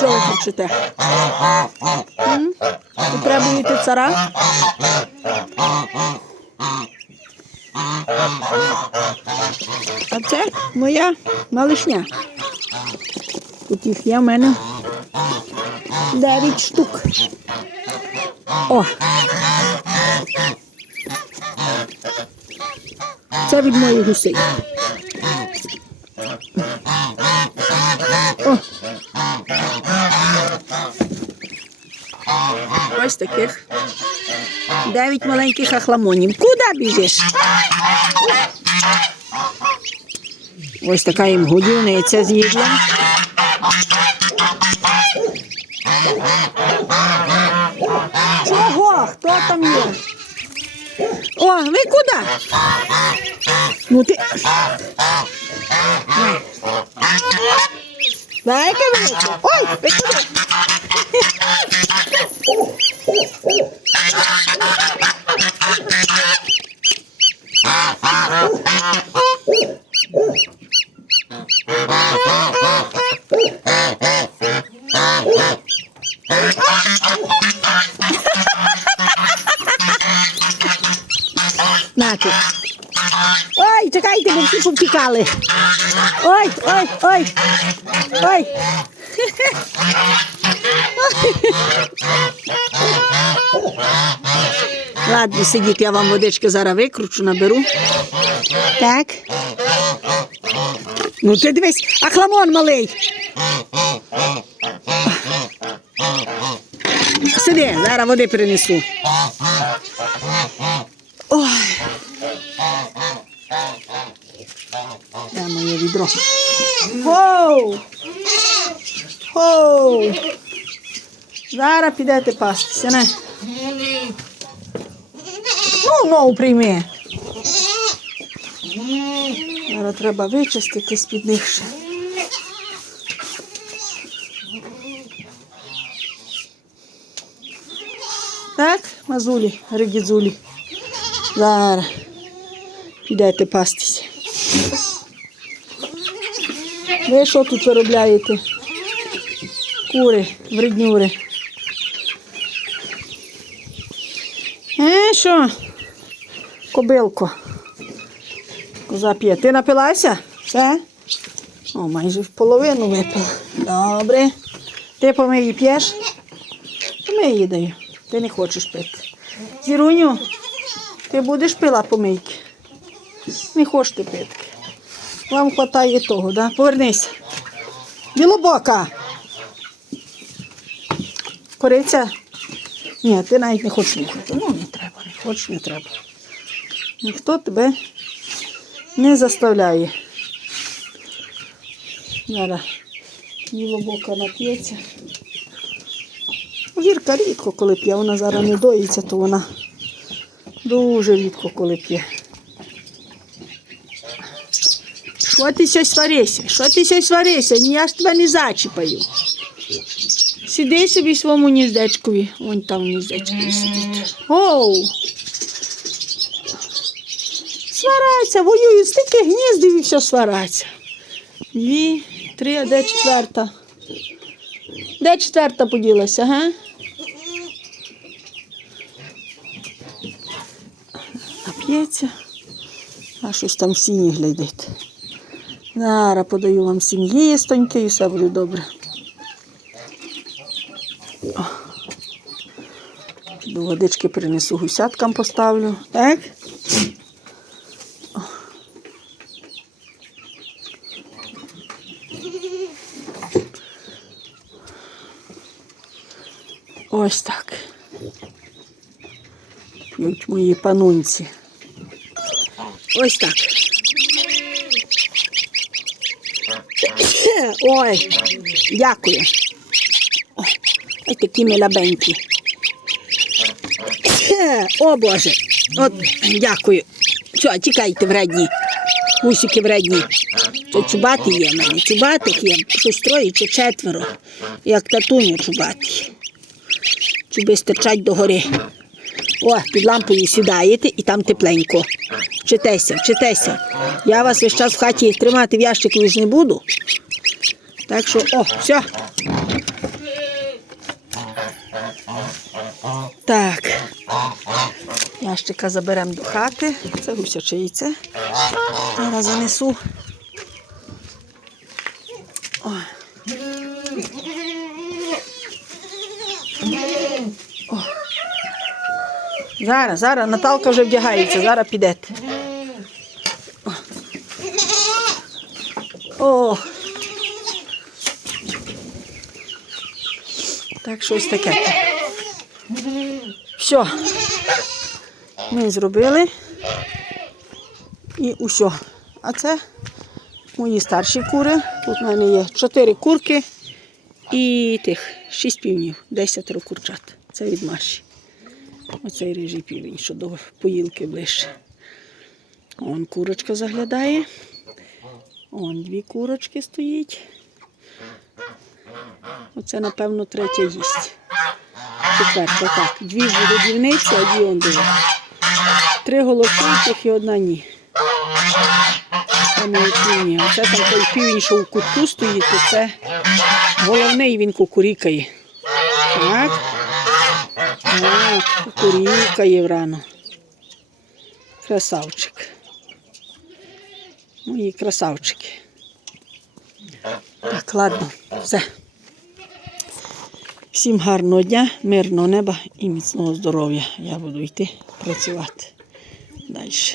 Чого ви кричите? Ви цара? А це моя малишня. Тут їх є в мене 9 штук. О! Це від моїх гусей. Ось таких. Дев'ять маленьких ахламонів. Куди біжиш? Ось така їм годівниця з їдлом. Чого? Хто там є? О, ви куди? Ну ти. Дай-ка. Ой, ви куди? Бо всі повтікали. Ой, ой, ой. Ой. Ладно, сидіть, я вам водички зараз викручу, наберу. Так. Ну ти дивись, ахламон малий. Сиди, зараз води принесу. Ой. Моє відро? Воу! Воу! Зараз підете пастися, не? Ну, ну, прийми. Зараз треба вичистити з-під них ще. Так, мазулі, ригідзулі. Зараз підете пастися. Ви що тут виробляєте? Кури, вреднюри. Е, що? Кобилко. Коза п'є. Ти напилася? Все? О, майже в половину випила. Добре. Ти помиї п'єш? Помиї даю. Ти не хочеш пити. Зіруню, ти будеш пила помийки? Не хочеш ти пити. Вам хватає того, да? Повернись. Білобока. Кориця? Ні, ти навіть не хочеш нюхати. Ну, не треба, не хочеш, не треба. Ніхто тебе не заставляє. Зараз білобока нап'ється. Вірка рідко коли п'є, вона зараз не доїться, то вона дуже рідко коли п'є. Що ти щось сваришся? Що ти щось сваришся? Я ж тебе не зачіпаю. Сиди собі своєму гніздечкові. Вон там гніздечкові сидить. Оу! Свараться, воюють, стільки гніздів і все свараться. Дві, три, а де четверта? Де четверта поділася, га? Нап'ється, а щось там в сіні глядить. Зараз подаю вам сім'ї їстоньки і все буде добре. До водички принесу гусяткам поставлю. Так? Ось так. П'ють мої панунці. Ось так. Ой, дякую. Ось такі милабенькі. О Боже. От, дякую. Що, тікайте вредні. Гусики вредні. Це чубати є в мене. Чубатих є. Щось троє чи четверо. Як татуню чубаті. Чуби стирчать догори. О, під лампою сідаєте і там тепленько. Вчитеся, вчитеся. Я вас весь час в хаті тримати в ящику ж не буду. Так що, о, все. Так. Ящика заберемо до хати. Це гусяче яйце. Зараз занесу. Ой. О. Зараз, зараз, Наталка вже вдягається, зараз підете. О. Так, щось таке. Все. Ми зробили. І усе. А це мої старші кури. Тут в мене є чотири курки і тих шість півнів, десятеро курчат. Це від Маші. Оцей рижий півень, що до поїлки ближче. Он курочка заглядає. Он дві курочки стоїть. Оце, напевно, третя їсть. Четверта, так. Дві годівниці, а дві он диви. Три голосуючих і одна ні. Це мої. Оце там той півень, що в кутку стоїть, то це головний він кукурікає. Так. Так, кукурікає врано. Красавчик. Мої красавчики. Так, ладно, все. Всім гарного дня, мирного неба і міцного здоров'я. Я буду йти працювати далі.